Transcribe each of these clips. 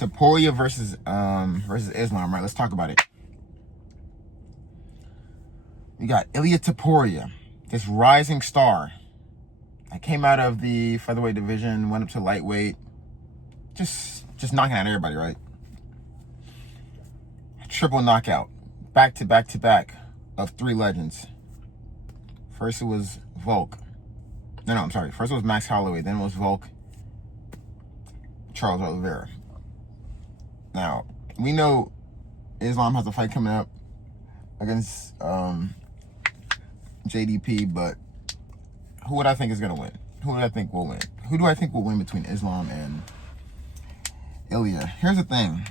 Topuria versus Islam, right? Let's talk about it. We got Ilia Topuria, this rising star. I came out of the featherweight division, went up to lightweight, just knocking out everybody, right? Triple knockout, back to back of 3 legends. First it was Volk. No, I'm sorry. First it was Max Holloway, then it was Volk, Charles Oliveira. Now, we know Islam has a fight coming up against JDP, but who would I think is going to win? Who would I think will win? Who do I think will win between Islam and Ilia? Here's the thing.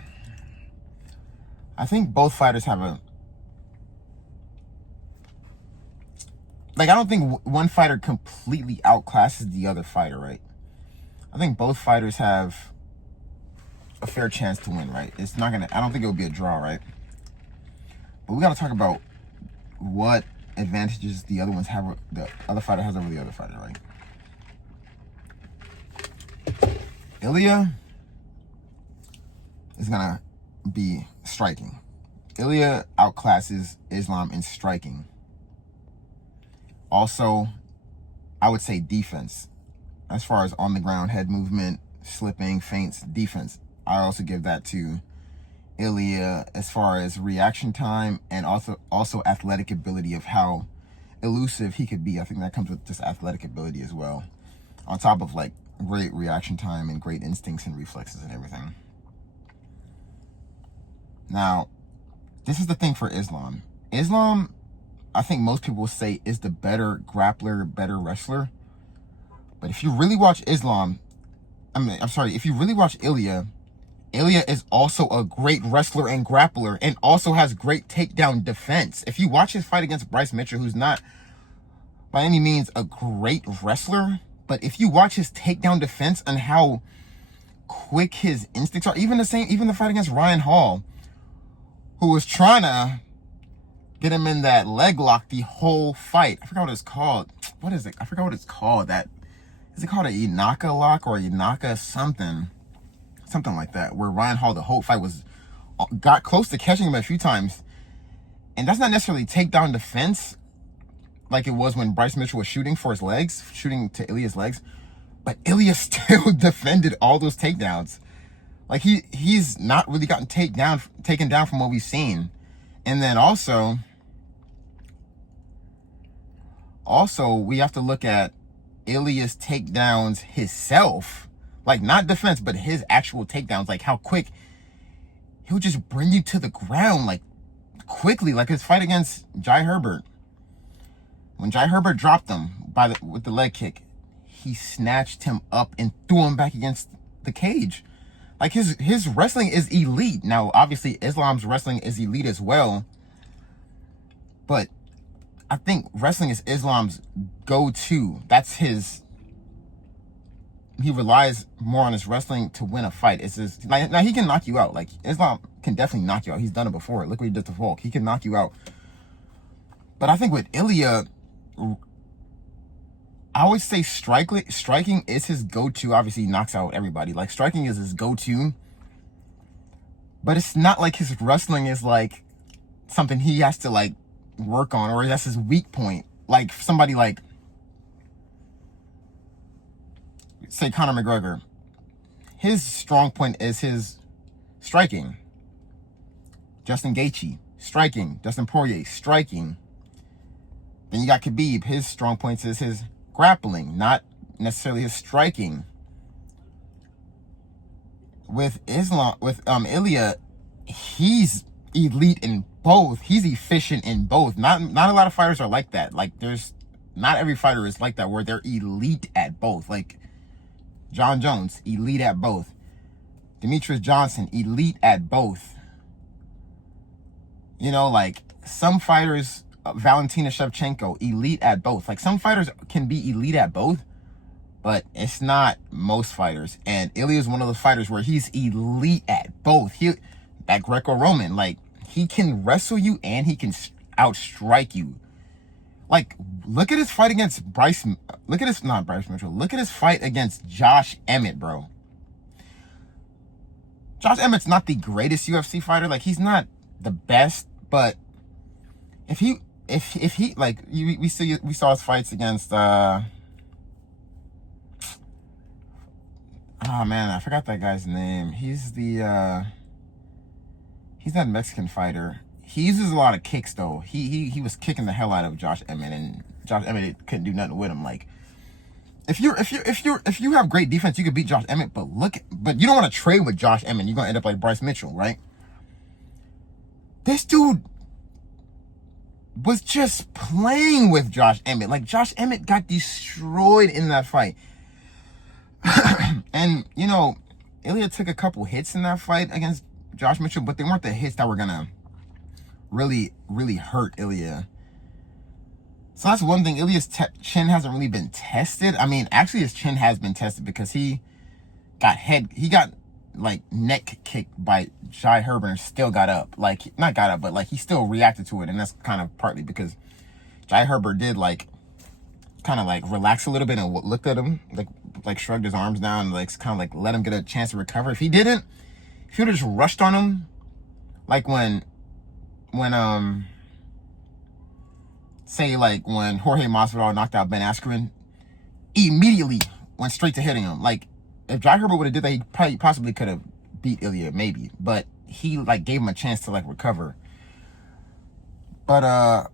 I think both fighters have a... I don't think one fighter completely outclasses the other fighter, right? I think both fighters have a fair chance to win, right? It's not going to... I don't think it will be a draw, right? But we got to talk about what advantages the other fighter has over the other fighter, right? Ilia is gonna be striking. Ilia outclasses Islam in striking. Also, I would say defense. As far as on the ground, head movement, slipping, feints, defense, I also give that to Ilia as far as reaction time and also athletic ability of how elusive he could be. I think that comes with just athletic ability as well, on top of great reaction time and great instincts and reflexes and everything. Now, this is the thing for Islam. Islam, I think most people will say, is the better grappler, better wrestler. But if you really watch Islam, if you really watch Ilia is also a great wrestler and grappler and also has great takedown defense. If you watch his fight against Bryce Mitchell, who's not by any means a great wrestler, but if you watch his takedown defense and how quick his instincts are, even the fight against Ryan Hall, who was trying to get him in that leg lock the whole fight. I forgot what it's called. What is it? I forgot what it's called. Is it called a Inaka lock or Inaka something? Something like that, where Ryan Hall, the whole fight, got close to catching him a few times. And that's not necessarily takedown defense like it was when Bryce Mitchell was shooting for his legs, shooting to Ilia's legs. But Ilia still defended all those takedowns. He's not really gotten taken down from what we've seen. And then also we have to look at Ilia's takedowns himself. Not defense, but his actual takedowns, how quick he'll just bring you to the ground, quickly, his fight against Jai Herbert. When Jai Herbert dropped him with the leg kick, he snatched him up and threw him back against the cage. His wrestling is elite. Now, obviously, Islam's wrestling is elite as well, but I think wrestling is Islam's go-to. That's his... He relies more on his wrestling to win a fight. It's just now he can knock you out. Islam can definitely knock you out. He's done it before. Look what he did to Volk. He can knock you out. But I think with Ilia, I always say striking is his go-to. Obviously, he knocks out everybody. Striking is his go-to. But it's not like his wrestling is something he has to work on, or that's his weak point. Somebody say Conor McGregor, his strong point is his striking. Justin Gaethje, striking. Dustin Poirier, striking. Then you got Khabib, his strong points is his grappling, not necessarily his striking. With Ilia, he's elite in both. He's efficient in both. Not a lot of fighters are like that. Not every fighter is like that, where they're elite at both. John Jones, elite at both. Demetrius Johnson, elite at both. Some fighters, Valentina Shevchenko, elite at both. Some fighters can be elite at both, but it's not most fighters. And Ilia is one of those fighters where he's elite at both. That Greco-Roman, he can wrestle you and he can outstrike you. Look at his fight against not Bryce Mitchell. Look at his fight against Josh Emmett, bro. Josh Emmett's not the greatest UFC fighter. Like, he's not the best, but if he like, we saw his fights against oh man, I forgot that guy's name. He's that Mexican fighter. He uses a lot of kicks though. He was kicking the hell out of Josh Emmett, and Josh Emmett couldn't do nothing with him. Like, if you have great defense, you could beat Josh Emmett, but you don't want to trade with Josh Emmett. You're gonna end up like Bryce Mitchell, right? This dude was just playing with Josh Emmett. Like, Josh Emmett got destroyed in that fight. And, you know, Ilia took a couple hits in that fight against Josh Mitchell, but they weren't the hits that were going to really, really hurt Ilia. So that's one thing. Ilia's chin hasn't really been tested. I mean, actually, his chin has been tested because he got like neck kicked by Jai Herbert and still got up. Like, not got up, but like he still reacted to it. And that's kind of partly because Jai Herbert did like kind of like relax a little bit and looked at him, like shrugged his arms down and like kind of like let him get a chance to recover. If he would have just rushed on him, like when say like when Jorge Masvidal knocked out Ben Askren, immediately went straight to hitting him. Like, if Jai Herbert would have did that, he possibly could have beat Ilia, maybe. But he like gave him a chance to like recover. But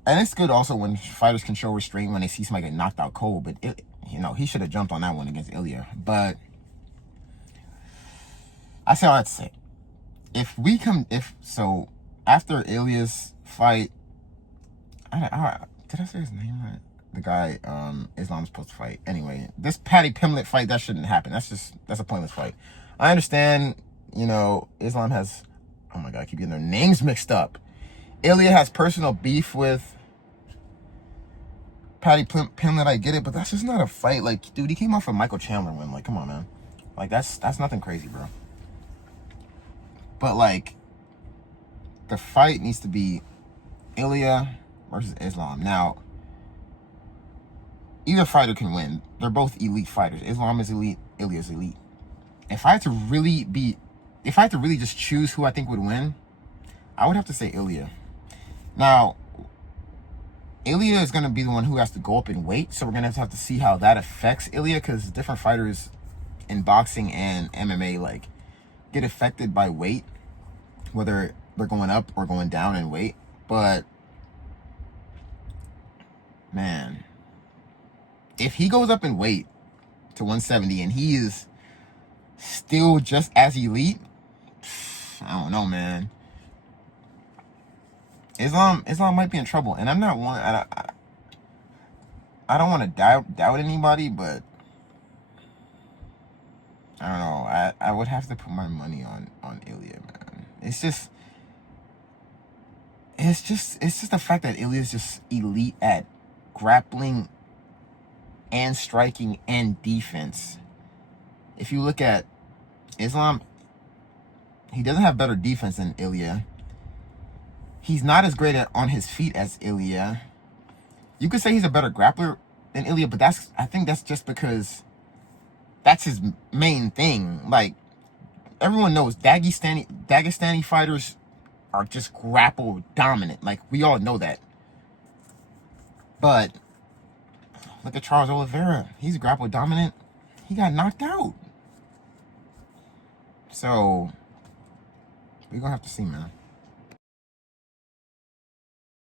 and it's good also when fighters can show restraint when they see somebody get knocked out cold. But you know, he should have jumped on that one against Ilia. But I say all that to say, so after Ilia's fight, did I say his name right? The guy Islam's supposed to fight. Anyway, this Paddy Pimblett fight, that shouldn't happen. That's a pointless fight. I understand, you know, Islam has, oh my God, I keep getting their names mixed up. Ilia has personal beef with Paddy Pimblett, I get it, but that's just not a fight. Like, dude, he came off a Michael Chandler win. Like, come on, man. Like, that's nothing crazy, bro. But like, the fight needs to be Ilia versus Islam. Now, either fighter can win. They're both elite fighters. Islam is elite. Ilia is elite. If I had to really just choose who I think would win, I would have to say Ilia. Now, Ilia is going to be the one who has to go up in weight, so we're going to have to see how that affects Ilia, because different fighters in boxing and MMA like get affected by weight, whether they're going up or going down in weight. But man, if he goes up in weight to 170 and he is still just as elite, I don't know, man. Islam might be in trouble, and I'm not one. I don't want to doubt anybody, but I don't know. I would have to put my money on Ilia, man. It's just the fact that Ilia is just elite at grappling and striking and defense. If you look at Islam, he doesn't have better defense than Ilia. He's not as great on his feet as Ilia. You could say he's a better grappler than Ilia, but I think that's just because that's his main thing. Like, everyone knows Dagestani fighters are just grapple dominant. Like, we all know that. But look at Charles Oliveira. He's grapple dominant. He got knocked out. So we're gonna have to see, man.